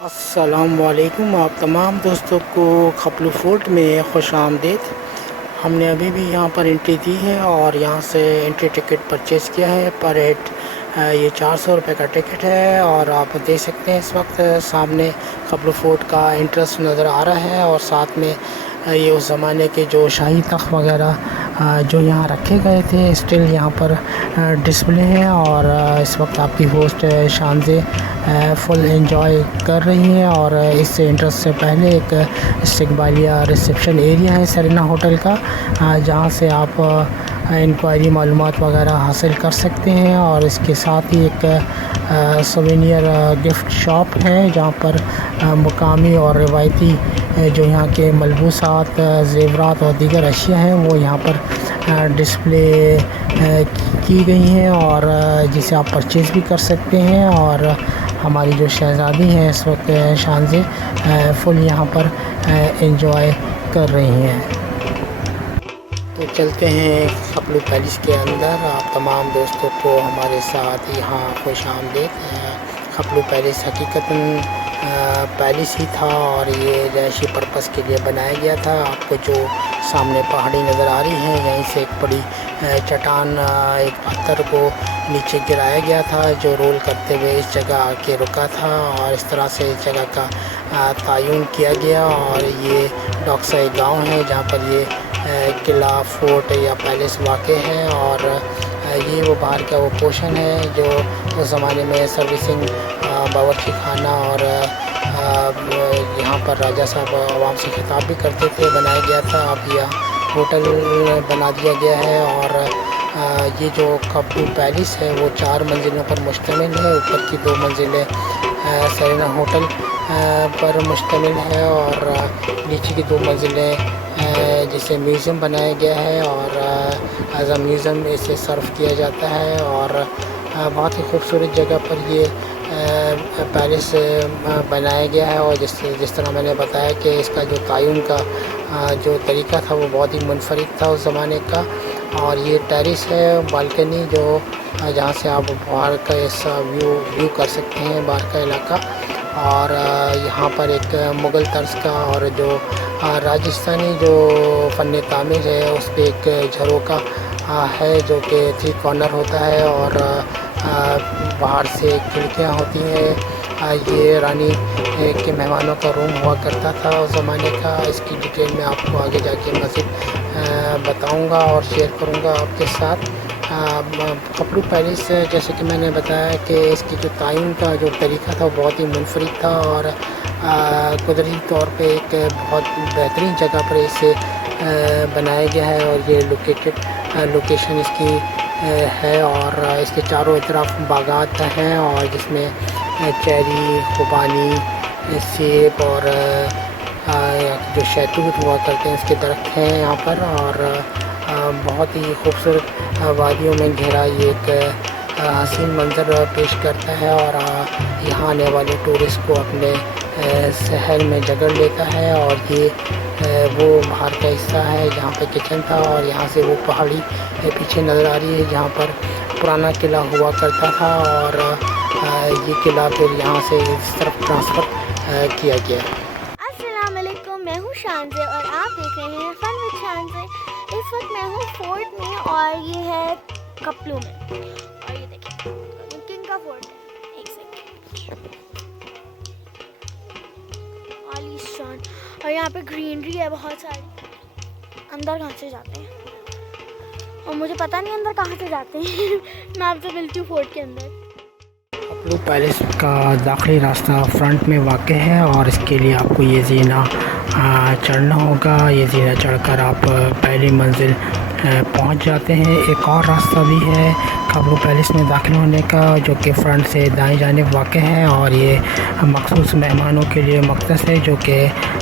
अस्सलामुअलैकुम। आप तमाम दोस्तों को खपलू फोर्ट में खुश आमदीद। हमने अभी भी यहाँ पर एंट्री दी है और यहाँ से एंट्री टिकट परचेज़ किया है। पर हेड ये 400 रुपये का टिकट है। और आप देख सकते हैं इस वक्त सामने खपलू फोर्ट का एंट्रेंस नज़र आ रहा है और साथ में ये उस ज़माने के जो शाही तख्त वगैरह जो यहाँ रखे गए थे स्टिल यहाँ पर डिस्प्ले हैं। और इस वक्त आपकी होस्ट शानज़े फुल एंजॉय कर रही हैं। और इस एंट्रेंस से पहले एक इस्तकबालिया रिसेप्शन एरिया है सेरेना होटल का, जहाँ से आप इंक्वायरी मालूमात वगैरह हासिल कर सकते हैं। और इसके साथ ही एक सोवेनियर गिफ्ट शॉप है जहाँ पर मुकामी और रिवायती जो यहाँ के मलबूसात, ज़ेवरात और दीगर अशिया हैं वो यहाँ पर डिस्प्ले की गई हैं और जिसे आप परचेज़ भी कर सकते हैं। और हमारी जो शहज़ादी हैं इस वक्त शानज़े फुल यहाँ पर एंजॉय कर रही हैं। तो चलते हैं खपलू पैलेस के अंदर। आप तमाम दोस्तों को हमारे साथ यहाँ खुश आमदीद। खपलू पैलेस हकीकतन पैलेस ही था और ये रहायशी पर्पस के लिए बनाया गया था। आपको जो सामने पहाड़ी नज़र आ रही है, यहीं से एक बड़ी चट्टान, एक पत्थर को नीचे गिराया गया था जो रोल करते हुए इस जगह आके रुका था। और इस तरह से इस जगह का तयन किया गया। और ये डॉक्साई गांव है जहाँ पर ये किला, फोर्ट या पैलेस वाक़ है। और ये वो बाहर का वो पोर्शन है जो उस ज़माने में सर्विसिंग, बावर्ची खाना और यहाँ पर राजा साहब आवाम से खिताब भी करते थे, बनाया गया था। अब यह होटल बना दिया गया है। और ये जो खपलू पैलेस है वो 4 मंजिलों पर मुश्तमिल है। ऊपर की 2 मंजिलें सेरेना होटल पर मुश्तमिल है और नीचे की 2 मंजिलें जिसे म्यूज़ियम बनाया गया है और एज अ म्यूज़ियम इसे सर्व किया जाता है। और बहुत ही खूबसूरत जगह पर ये पैलेस बनाया गया है। और जिस तरह मैंने बताया कि इसका जो तयन का जो तरीका था वो बहुत ही मुनफरिद था उस ज़माने का। और ये टेरेस है, बालकनी, जो जहाँ से आप बाहर का ऐसा व्यू कर सकते हैं, बाहर का इलाका। और यहाँ पर एक मुग़ल तर्ज का और जो राजस्थानी जो फ़न तामीर है उस पर एक झरोका है जो कि 3 कॉर्नर होता है और बाहर से खिड़कियाँ होती हैं। ये रानी के मेहमानों का रूम हुआ करता था उस ज़माने का। इसकी डिटेल मैं आपको आगे जाके मज़ीद बताऊंगा और शेयर करूंगा आपके साथ। खपलू पैलेस जैसे कि मैंने बताया कि इसकी जो तयन का जो तरीका था वो बहुत ही मुनफरिद था और कुदरती तौर पे एक बहुत बेहतरीन जगह पर इसे बनाया गया है। और ये लोकेशन इसकी है और इसके चारों तरफ बागात हैं और जिसमें चेरी, खुबानी, सेब और जो शहतूत हुआ करते हैं इसके दरख्त हैं यहाँ पर। और बहुत ही खूबसूरत वादियों में घिरा ये एक हसीन मंज़र पेश करता है और यहाँ आने वाले टूरिस्ट को अपने शहर में जगह लेता है। और ये वो बाहर का हिस्सा है जहाँ पे किचन था और यहाँ से वो पहाड़ी पीछे नज़र आ रही है जहाँ पर पुराना किला हुआ करता था। और ये किला फिर यहाँ से इस तरफ ट्रांसफ़र किया गया। अस्सलाम वालेकुम, मैं हूँ शानज़े और आप देख रहे हैं फन विद शानज़े। इस वक्त मैं हूँ फोर्ट में और ये है खपलू में। और ये देखिए किंग का फोर्ट है। एक सेकंड, आलीशान। और यहाँ पे ग्रीनरी है बहुत सारी। अंदर कहाँ से जाते हैं और मुझे पता नहीं अंदर कहाँ से जाते हैं। मैं आपसे मिलती हूँ फोर्ट के अंदर। खपलू पैलेस का दाखिली रास्ता फ्रंट में वाक़ है और इसके लिए आपको ये ज़ीना चढ़ना होगा। ये ज़ीना चढ़कर आप पहली मंजिल पहुंच जाते हैं। एक और रास्ता भी है खपलू पैलेस में दाखिल होने का जो कि फ्रंट से दाएं जानिब वाक़ है और ये मखसूस मेहमानों के लिए मख्सूस है जो कि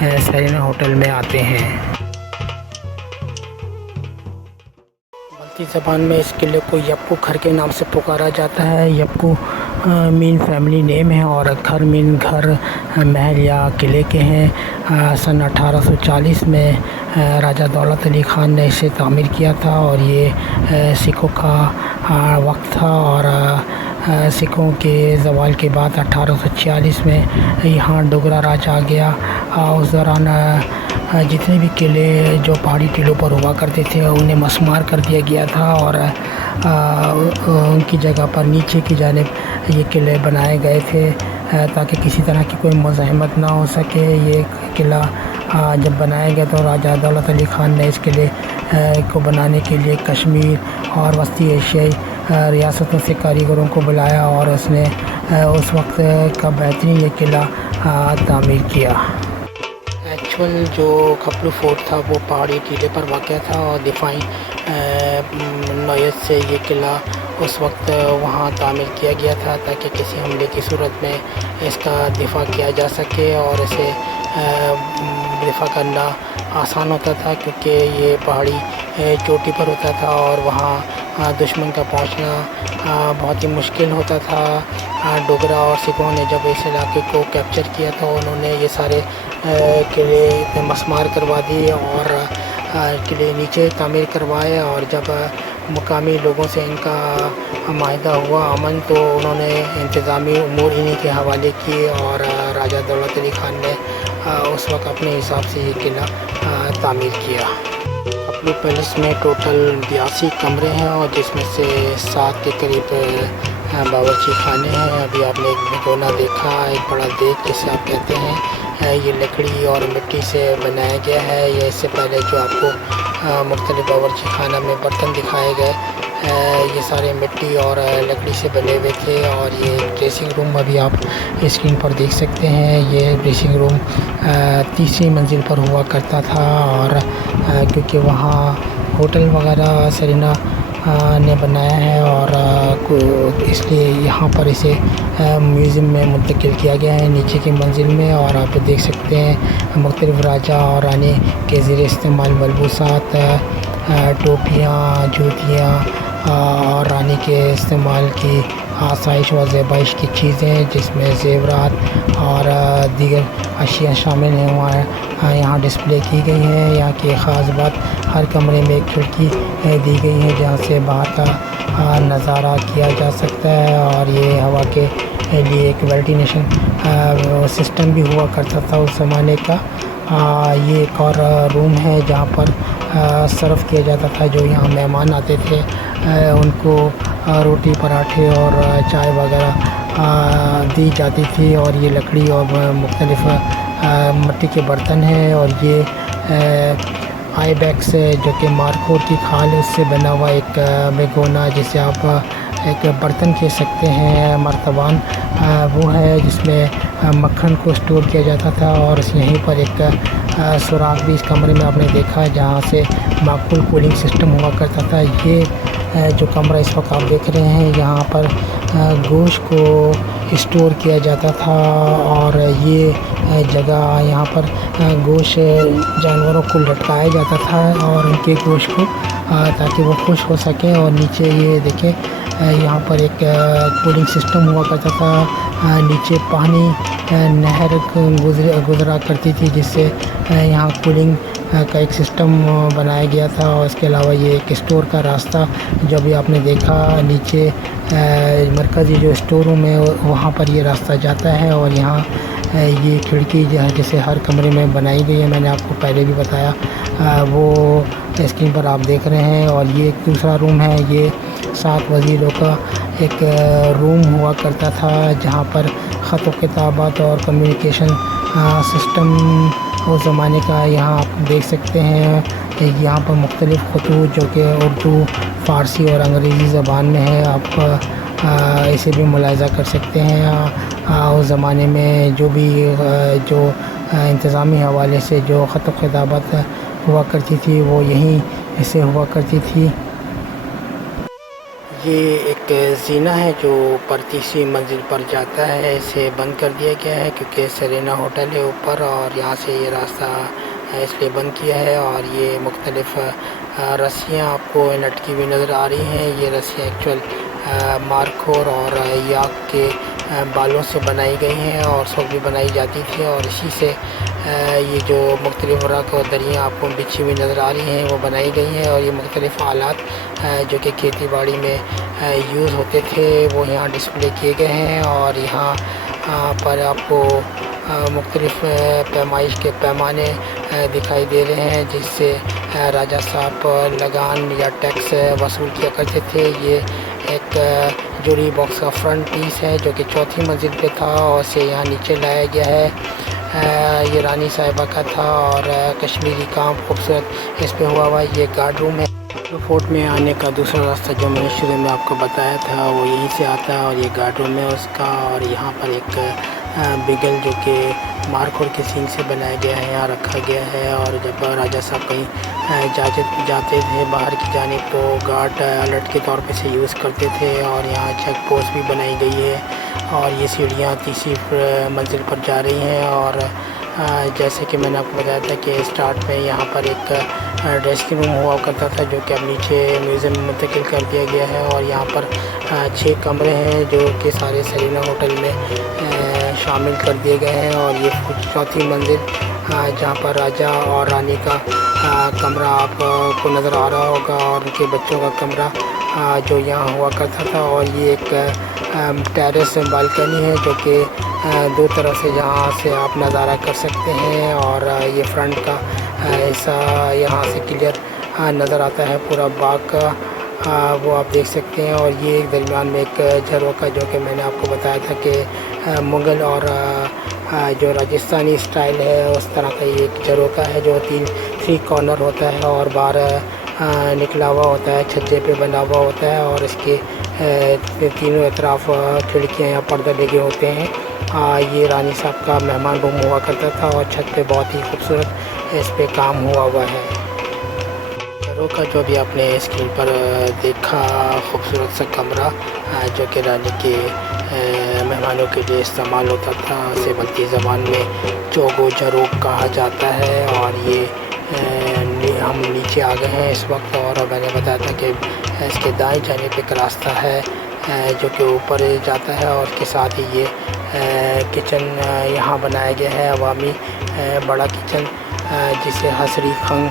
सेरेना होटल में आते हैं। बल्ती ज़बान में इस किले को यप्पू घर के नाम से पुकारा जाता है। यप्पू मीन फैमिली नेम है और घर मीन घर, महल या किले के हैं। सन 1840 में राजा दौलत अली ख़ान ने इसे तामीर किया था और ये सिखों का वक्त था। और सिखों के ज़वाल के बाद 1846 में यहाँ डोगरा राज आ गया। उस दौरान जितने भी किले जो पहाड़ी टीलों पर हुआ करते थे उन्हें मस्मार कर दिया गया था और उनकी जगह पर नीचे की जानिब ये किले बनाए गए थे ताकि किसी तरह की कोई मुज़ाहमत ना हो सके। ये किला जब बनाया गया तो राजा दौलत अली ख़ान ने इस किले को बनाने के लिए कश्मीर और वस्ती एशियाई रियासतों से कारीगरों को बुलाया और उसने उस वक्त का बेहतरीन ये किला तामीर किया। एक्चुअल जो खपलू फोर्ट था वो पहाड़ी टीले पर वाक़ था और दिफाई नौयत से ये किला उस वक्त वहाँ तामीर किया गया था ताकि किसी हमले की सूरत में इसका दिफा किया जा सके और इसे दिफा करना आसान होता था क्योंकि ये पहाड़ी चोटी पर होता था और वहाँ दुश्मन का पहुँचना बहुत ही मुश्किल होता था। डोगरा और सिखों ने जब इस इलाके को कैप्चर किया तो उन्होंने ये सारे किले मस्मार करवा दिए और किले नीचे तामीर करवाए और जब मुकामी लोगों से इनका माहिदा हुआ अमन तो उन्होंने इंतज़ामी उमूर इन्हीं के हवाले किए और राजा दौलत अली ख़ान ने उस वक्त अपने हिसाब से ये किला तामीर किया। खपलू पैलेस में टोटल 82 कमरे हैं और जिसमें से 7 के करीब बावर्ची खाने हैं। अभी आपने एक भिगोना देखा, एक बड़ा देग जिसे आप कहते हैं, ये लकड़ी और मिट्टी से बनाया गया है। ये इससे पहले जो आपको मुख्तलिफ बावर्ची खाना में बर्तन दिखाए गए ये सारे मिट्टी और लकड़ी से बने हुए थे। और ये ड्रेसिंग रूम अभी आप स्क्रीन पर देख सकते हैं। ये ड्रेसिंग रूम तीसरी मंजिल पर हुआ करता था और क्योंकि वहाँ होटल वगैरह सरीना ने बनाया है और इसलिए यहाँ पर इसे म्यूज़ियम में मुंतकिल किया गया है नीचे की मंजिल में। और आप देख सकते हैं मुख्तलिफ राजा और रानी के ज़ेर इस्तेमाल मलबूसात, टोपियाँ, जूतियाँ और रानी के इस्तेमाल की आसाइश व ज़ेबाइश की चीज़ें जिसमें ज़ेवरात और दीगर अशिया शामिल हैं वहाँ यहाँ डिस्प्ले की गई हैं। यहाँ की ख़ास बात हर कमरे में एक खिड़की दी गई है जहाँ से बाहर का नज़ारा किया जा सकता है। और ये हवा के लिए एक वेंटिलेशन सिस्टम भी हुआ करता था उस ज़माने का। ये एक और रूम है जहाँ पर सर्व किया जाता था। जो यहाँ मेहमान आते थे उनको रोटी पराठे और चाय वगैरह दी जाती थी। और ये लकड़ी और मुख्तलिफ मिट्टी के बर्तन हैं। और ये आईबैक्स जो कि मारखोर की खाल उससे बना हुआ एक भिगोना जिसे आप एक बर्तन कह सकते हैं, मर्तबान वो है जिसमें मक्खन को स्टोर किया जाता था। और यहीं पर एक सुराख भी इस कमरे में आपने देखा है जहाँ से माकूल कूलिंग सिस्टम हुआ करता था। ये जो कमरा इस वक्त आप देख रहे हैं यहाँ पर गोश्त को स्टोर किया जाता था। और ये जगह यहाँ पर गोश्त जानवरों को लटकाया जाता था और उनके गोश्त को ताकि वो खुश हो सकें। और नीचे ये देखें यहाँ पर एक कूलिंग सिस्टम हुआ करता था। नीचे पानी नहर गुजरा करती थी जिससे यहाँ कूलिंग का एक सिस्टम बनाया गया था। और इसके अलावा ये एक स्टोर का रास्ता जो भी आपने देखा नीचे मरकज़ी जो स्टोर रूम है वहाँ पर ये रास्ता जाता है। और यहाँ ये खिड़की जैसे हर कमरे में बनाई गई है, मैंने आपको पहले भी बताया, वो स्क्रीन पर आप देख रहे हैं। और ये एक दूसरा रूम है, ये 7 वज़ीरों का एक रूम हुआ करता था जहाँ पर ख़त व किताबात और कम्युनिकेशन सिस्टम उस ज़माने का यहाँ आप देख सकते हैं। यहाँ पर मुख्तलिफ़ खतूत जो कि उर्दू, फ़ारसी और अंग्रेज़ी ज़बान में है, आप इसे भी मुलाहिज़ा कर सकते हैं। उस ज़माने में जो भी जो इंतज़ामी हवाले से जो ख़त व किताबात हुआ करती थी वो यहीं ऐसे हुआ करती थी। ये एक ज़ीना है जो ऊपर तीसरी मंजिल पर जाता है, इसे बंद कर दिया गया है क्योंकि सरेना होटल है ऊपर और यहाँ से ये रास्ता इसलिए बंद किया है। और ये मुख्तलिफ़ रस्सियाँ आपको लटकी हुई नज़र आ रही हैं। ये रस्सियाँ एक्चुअल मारखोर और याक के बालों से बनाई गई हैं और सब भी बनाई जाती थी, और इसी से ये जो मुख्तलिफ़ रंग और दरियाँ आपको बिछी हुई नज़र आ रही हैं वो बनाई गई हैं। और ये मुख्तलिफ़ आलात जो कि खेती बाड़ी में यूज़ होते थे वो यहाँ डिस्प्ले किए गए हैं। और यहाँ पर आपको मुख्तलिफ़ पैमाइश के पैमाने दिखाई दे रहे हैं जिससे राजा साहब लगान या टैक्स वसूल किया करते थे। ये एक जूरी बॉक्स का फ्रंट पीस है जो कि चौथी मंजिल पे था और से यहाँ नीचे लाया गया है। ये रानी साहिबा का था और कश्मीरी काम खूबसूरत इस पे हुआ हुआ। ये गार्ड रूम है। तो फोर्ट में आने का दूसरा रास्ता जो मैंने शुरू में आपको बताया था वो यहीं से आता है और ये गार्ड रूम है उसका। और यहाँ पर एक बिगल जो कि मारखोर के सीन से बनाया गया है यहाँ रखा गया है। और जब राजा साहब कहीं जाते थे बाहर की जानिब तो गार्ड अलर्ट के तौर पे से यूज़ करते थे। और यहाँ चेक पोस्ट भी बनाई गई है और ये सीढ़ियाँ तीसरी मंजिल पर जा रही हैं। और जैसे कि मैंने आपको बताया था कि स्टार्ट में यहाँ पर एक ड्रेसिंग रूम हुआ करता था जो कि अब नीचे म्यूज़ियम में मुंतकिल कर दिया गया है। और यहाँ पर 6 कमरे हैं जो कि सारे सरीना होटल में शामिल कर दिए गए हैं। और ये चौथी मंजिल जहाँ पर राजा और रानी का कमरा आपको नज़र आ रहा होगा और उनके बच्चों का कमरा जो यहाँ हुआ करता था। और ये एक टेरेस बालकनी है जो कि 2 तरफ से जहाँ से आप नज़ारा कर सकते हैं। और ये फ्रंट का हिस्सा यहाँ से क्लियर नज़र आता है पूरा बाग का, वो आप देख सकते हैं। और ये एक दरमियान में एक झरोका जो कि मैंने आपको बताया था कि मुग़ल और जो राजस्थानी स्टाइल है उस तरह का ये एक झरोका है जो 3 कॉर्नर होता है और बाहर निकला हुआ होता है, छज्जे पे बना हुआ होता है। और इसके तीनों अतराफ खिड़कियाँ या पर्दे लगे होते हैं। ये रानी साहब का मेहमान रूम हुआ करता था और छत पे बहुत ही खूबसूरत इस पे काम हुआ है। झरोका जो भी आपने स्क्रीन पर देखा खूबसूरत सा कमरा जो कि रानी के मेहमानों के लिए इस्तेमाल होता था, सेबंती ज़बान में चोगो झरोक कहा जाता है। और ये हम नीचे आ गए हैं इस वक्त। और मैंने बताया था कि इसके दाएं जानिब एक रास्ता है जो कि ऊपर जाता है और उसके साथ ही ये किचन यहाँ बनाया गया है, अवामी बड़ा किचन जिसे हसरी खंग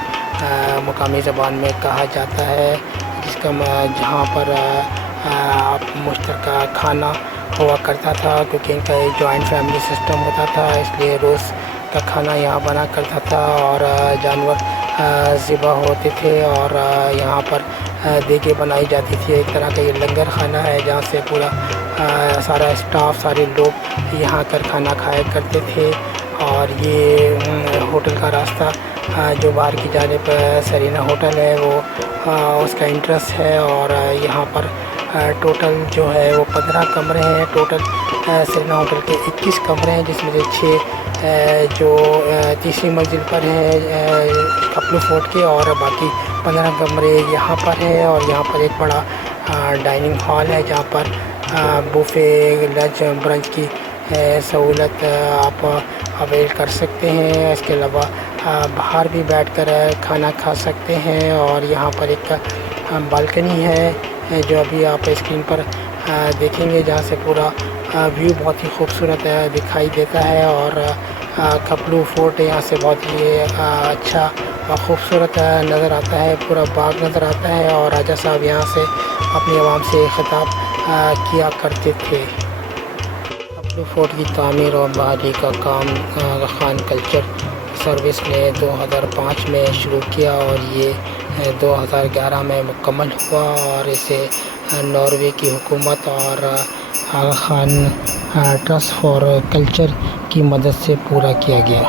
मुकामी ज़बान में कहा जाता है, जिसका जहाँ पर आप मुश्तरका खाना हुआ करता था क्योंकि इनका एक जॉइंट फैमिली सिस्टम होता था, इसलिए रोज़ का खाना यहाँ बना करता था और जानवर ज़िबा होते थे और यहाँ पर देगे बनाई जाती थी। एक तरह का ये लंगर खाना है जहाँ से पूरा सारा स्टाफ सारे लोग यहाँ कर खाना खाया करते थे। और ये होटल का रास्ता जो बाहर की जानिब सरीना होटल है वो उसका इंट्रेंस है। और यहाँ पर टोटल जो है वो 15 कमरे हैं। टोटल सरीना होटल के 21 कमरे हैं जिसमें से 6 जो तीसरी मंजिल पर है कपलू फोर्ट के और बाकी 15 कमरे यहाँ पर है। और यहाँ पर एक बड़ा डाइनिंग हॉल है जहाँ पर बुफे लंच ब्रंच की सहूलत आप अवेल कर सकते हैं। इसके अलावा बाहर भी बैठकर खाना खा सकते हैं। और यहाँ पर एक बालकनी है जो अभी आप स्क्रीन पर देखेंगे जहाँ से पूरा व्यू बहुत ही खूबसूरत दिखाई देता है। और कपलू फोर्ट यहाँ से बहुत ही अच्छा और ख़ूबसूरत नज़र आता है, पूरा बाग नज़र आता है। और राजा साहब यहाँ से अपनी आवाम से ख़िताब किया करते थे। कपलू फोर्ट की तामीर और बहाली का काम खान कल्चर सर्विस ने 2005 में शुरू किया और ये 2011 में मुकम्मल हुआ। और इसे नॉर्वे की हुकूमत और खान ट्रस्ट फॉर कल्चर की मदद से पूरा किया गया।